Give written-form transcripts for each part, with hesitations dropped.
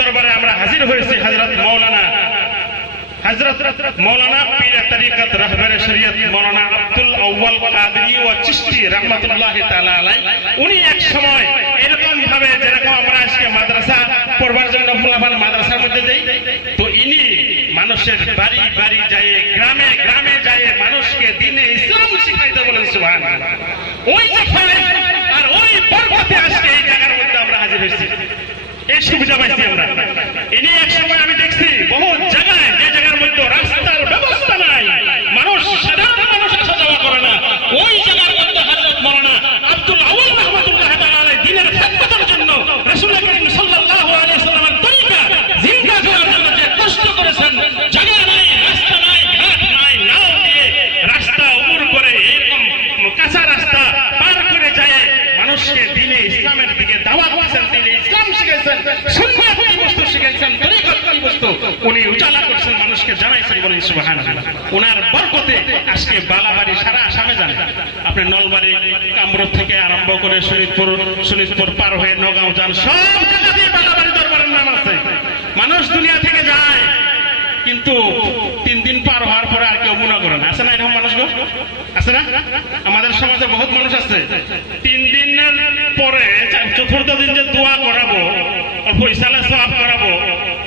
দরবারে আমরা হাজির হয়েছি হযরত মৌলানা পীর তরিকত রাহবার শরীয়ত মৌলানা আব্দুল আউয়াল কাদরি ও চিশতি রাহমাতুল্লাহি তাআলা আলাইহি। উনি এক সময় এরকম ভাবে যেরকম আমরা আজকে মাদ্রাসা পড়বার জন্য ফুলাফান মাদ্রাসার মধ্যে দেই, তো ইনি মানুষের বাড়ি বাড়ি যায়, গ্রামে গ্রামে যায়, মানুষকে দ্বীনে ইসলাম শিখাইতে বলেন সুবহানাল্লাহ। ওই যে ফয়েজ আর ওই বরকতে আজকে এই জায়গার মধ্যে আমরা হাজির হয়েছি, এই সুবিধা পাইছি আমরা। ইনি এক সময় আমি দেখছি বহু জায়গায়, যে জায়গার মধ্যে রাস্তার ব্যবস্থা নাই, মানুষ সাধারণ মানুষ আসা যাওয়া করে না, ওই জায়গার মধ্যে হযরত মাওলানা আব্দুল আউয়াল রাহমাতুল্লাহি তাআলা আলাইহি দ্বীনের খিদমতের জন্য রাসূল করিম সাল্লাল্লাহু আলাইহি ওয়াসাল্লামের তরিকা জিন্দা করার জন্য যে কষ্ট করেছেন, জায়গা নাই, রাস্তা নাই, ঘাট নাই, নাও দিয়ে রাস্তা উপর করে এরকম কাঁচা রাস্তা পার করে যায় মানুষকে দ্বীনে ইসলামের দিকে দাওয়াত দিয়েছেন, দ্বীনে ইসলাম শিখাইছেন, সুন্নাত কি বস্তু শিখাইছেন, তরিকত কি বস্তু উনি উজালা করেছেন, মানুষকে জানাইছেন বলেন সুবহানাল্লাহ। ওনার বরকতে আজকে বালাবাড়ি সারা আসামে যান, আপনি নলবাড়ি কামরূপ থেকে আরম্ভ করে শরীফপুর পার হয়ে নগাঁও যান, সব জায়গাতেই বালাবাড়ি দরবারের নাম আছে। মানুষ দুনিয়া থেকে যায়, কিন্তু 3 দিন পার হওয়ার পরে আর কেউ মনে করে না, আছে না এরকম মানুষ? আছে না? আমাদের সমাজে বহুত মানুষ আছে 3 দিনের পরে 4th দিন যে দোয়া করাবো, অল্প ইসালে সওয়াব করাবো,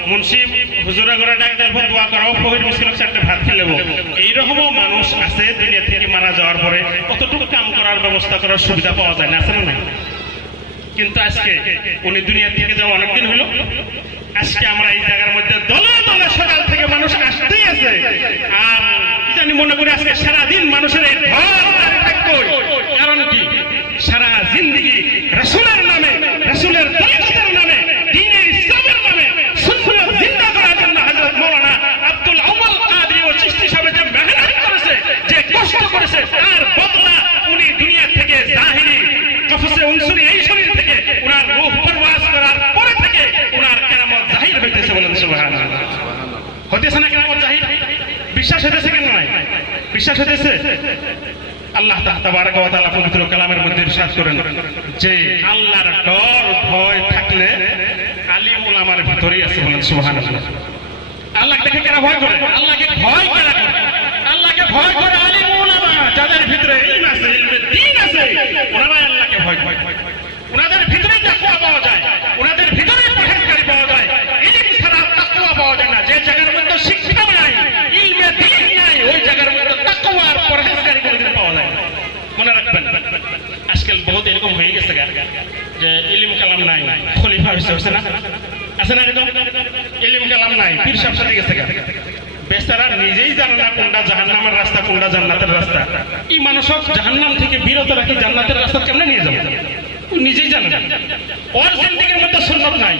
মুন্সি হুজুরা করে ডাক দেব দোয়া করাবো, ফকির মিসকিনকে 4টা ভাত খেলাবো, এইরকমও মানুষ আছে দুনিয়া থেকে মারা যাওয়ার পরে কতটুকু কাম করার ব্যবস্থা করার সুবিধা পাওয়া যায় না, আছে না? কিন্তু আজকে উনি দুনিয়া থেকে যাওয়া অনেকদিন হলো, আজকে আমরা এই জায়গার মধ্যে দলে দলে সকাল থেকে মানুষ আসতেই আছে, আর কি জানি মনে করি আজকে সারাদিন মানুষের এই কারণ কি? সারা জিন্দেগি রাসূলের নামে, রাসূলের তরিকতের নামে, দ্বীনে ইসলামের নামে সুন্নাত জিন্দা করার জন্য হযরত মাওলানা আব্দুল আউয়াল কাদরি ও চিশতি সাহেব যে মেহনত করেছে, যে কষ্ট করেছে, তার বদলা উনি দুনিয়া থেকে জাহিরি কফসে উনসুরি এই শরীর থেকে উনার রূহ পরওয়াজ করার পরে থেকে উনার কেরামত জাহির হইতেছে বলেন সুবহানাল্লাহ। হইতেছে না কেরামত জাহির? বিশ্বাস হইতেছে কেন নয়? বিশ্বাস হইতেছে। আল্লাহ তাবারক ওয়া তাআলা পবিত্র কালামের মধ্যে ইরশাদ করেন যে আল্লাহর ডর ভয় থাকলে আলিম উলামার ভিতরেই আছে বলেন সুবহানাল্লাহ। আল্লাহকে দেখে কারা ভয় করে? আল্লাহকে ভয় কারা করে? আল্লাহকে ভয় করে আলিম উলামা, যাদের ভিতরে ইলম আছে, ইলমে দ্বীন আছে, ওনারা আল্লাহকে ভয় করে। ওনাদের ভিতরে তাকওয়া পাওয়া যায়, ওনাদের ভিতরে পরহেজগারি পাওয়া যায়। ইলম ছাড়া তাকওয়া পাওয়া যায় না। যে জায়গার মধ্যে শিক্ষা নাই, ইলমে দ্বীন নাই, ওই জায়গার মধ্যে তাকওয়া আর পরহেজগারি কোনোদিন পাওয়া যায় না। মনে রাখবেন, আজকাল বহুত এরকম হয়ে গেছে যে ইলম কালাম নাই, খলিফা হয়েছে না, আছে না এরকম? ইলম কালাম নাই, পীর সাহেব সাথে গেছে, বেচারা নিজেই জানে না কোনটা জাহান্নামের রাস্তা, কোনটা জান্নাতের রাস্তা। এই মানুষক জাহান্নাম থেকে বিরত রাখি জান্নাতের রাস্তা কেমনে নিয়ে যাবে? নিজেই জানে না। ওর জিন্দেগির মধ্যে সুন্নাত নাই,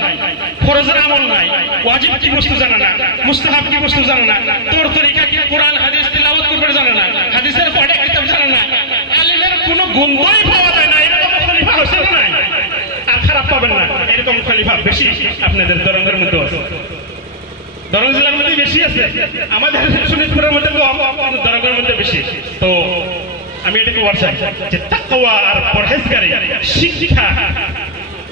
ফরজের আমল নাই, ওয়াজিব কি বস্তু জানে না, মুস্তাহাব কি বস্তু জানে না, তোর তরিকা কি, কোরআন হাদিস তিলাওয়াত করবে জানে না, হাদিসের পড়া কিতাব জানে না, আলিমের কোনো গন্ধই পাওয়া যায় না। এরকম খলিফা হচ্ছে না নাই? আর খারাপ পাবেন না, এরকম খলিফা বেশি আপনাদের দরঙ্গের মধ্যে আছে, দরং জেলার মধ্যে বেশি আছে, আমাদের শরীয়তপুরের মধ্যে কম, দরঙ্গের মধ্যে বেশি। তো আমি এটাকে বলছি যে তাকওয়া আর পরহেজগারি শিক্ষা,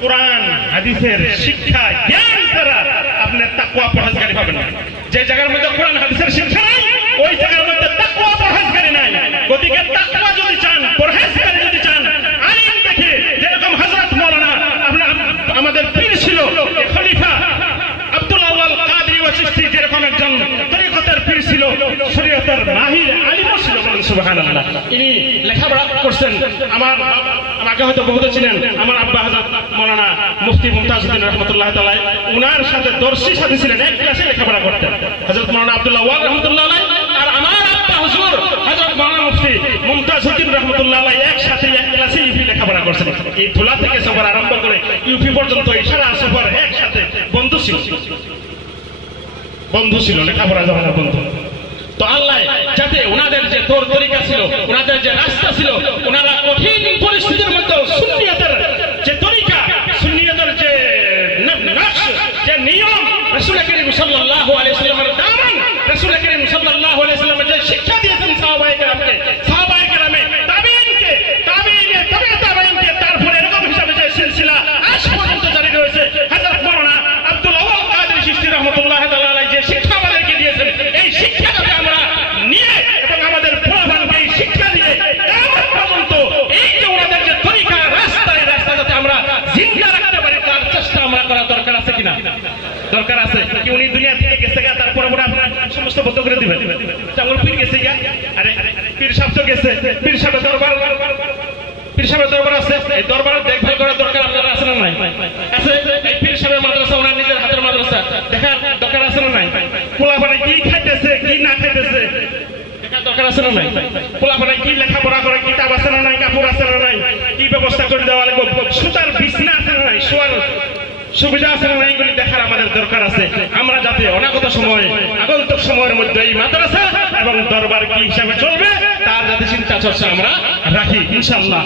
কোরআন হাদিসের শিক্ষা জ্ঞান ছাড়া আপনি তাকওয়া পরহেজগারি পাবেন না। যে জায়গার মধ্যে কোরআন হাদিসের শিক্ষা নাই, ওই জায়গার মধ্যে তাকওয়া পরহেজগারি নাই। গতিকে তাকওয়া যদি চান, পরহেজগারি যদি চান, আলিম দেখে যেরকম হযরত মাওলানা আমাদের পীর ছিল, খলিফা আব্দুল আউয়াল কাদরি ও চিশতি যেরকম একজন তরিকতের পীর ছিল, শরীয়তের মাহির আলিমও ছিল বলেন সুবহানাল্লাহ। ইনি লেখাপড়া করছেন, আমাকে হয়তো বহুত ছিলেন, আমার আব্বা হযরত মাওলানা মুফতি মুমতাজউদ্দিন রাহমাতুল্লাহ তাআলা, উনার সাথে দর্শী সাথে ছিলেন, এক ক্লাসে লেখাপড়া করতেন হযরত মাওলানা আব্দুল্লাহ ওয়াল রাহমাতুল্লাহ আলাইহি, আর আমার আব্বা হুজুর হযরত মাওলানা মুফতি মুমতাজউদ্দিন রাহমাতুল্লাহ আলাইহি একসাথে এক ক্লাসে ইউপি লেখাপড়া করছেন। এই ধুলা থেকে সফর আরম্ভ করে ইউপি পর্যন্ত এই সারা সফর একসাথে বন্ধু ছিল, লেখাপড়া জমানা বন্ধু। তো আল্লাহ যাতে ওনাদের যে তোর তরিকা ছিল, ওনাদের যে রাস্তা ছিল, ওনারা কঠিন পরিস্থিতির মধ্যে সুন্নিয়তের যে তরিকা, সুন্নিয়তের যে নকশ, যে নিয়ম, রাসূল করিম সাল্লাল্লাহু আলাইহি ওয়াসাল্লামের দামান, রাসূল করিম সাল্লাল্লাহু আলাইহি ওয়াসাল্লাম যে শিক্ষা দিয়েছেন সাহাবায়ে কেরামকে, সাহাবায়ে কেরামে তাবেঈনকে, তাবেঈনে তবে তাবেঈনকে, তারপরে এরকম হিসাবে যে সিলসিলা আজ পর্যন্ত জারি রয়েছে, হযরত মাওলানা আব্দুল আউয়াল চিশতি রহমতুল্লাহ তাআলা আলাইহি যে শিক্ষা আমাদেরকে দিয়েছেন, এই শিক্ষা যাতে আমরা নিয়ে এবং আমাদের পোলাপানকে এই শিক্ষা দিয়ে কিয়ামত পর্যন্ত এই যে ওনাদের যে তরিকা রাস্তা, এই রাস্তা যাতে আমরা জিন্দা রাখতে পারি, তার চেষ্টা আমরা করা দরকার আছে কিনা? দরকার আছে। কি উনি দুনিয়া থেকে গেছে গা, তারপরে আপনার সমস্ত বন্ধ করে দিবেন? চাঙ্গুর পীর গেছে গা, আরে পীর সাহেব তো গেছে, পীর সাহেবের দরবার, পীর সাহেবের দরবার আছে, এই দরবারের দেখভাল করার দরকার আপনারা আছে না নাই? আছে। এই পীর সাহেবের মাদ্রাসা ওনার নিজের হাতের মাদ্রাসা, দেখার দরকার আছে না নাই? পোলাপানে কি খাইতেছে কি না খাইতেছে দেখার দরকার আছে না নাই? পোলাপানে কি লেখাপড়া করে, কিতাব আছে না নাই, কাপড় আছে না নাই, কি ব্যবস্থা করে দেওয়া লাগবে, সুতার বিছনা আছে না নাই, শোয়ার সুবিধা আছে না নাই, এগুলি দেখার আমাদের দরকার আছে। আমরা যাতে অনাগত সময়ে, আগন্তুক সময়ের মধ্যে এই মাদ্রাসা এবং দরবার কি হিসাবে চলবে তার যাতে চিন্তা চর্চা আমরা রাখি ইনশাআল্লাহ।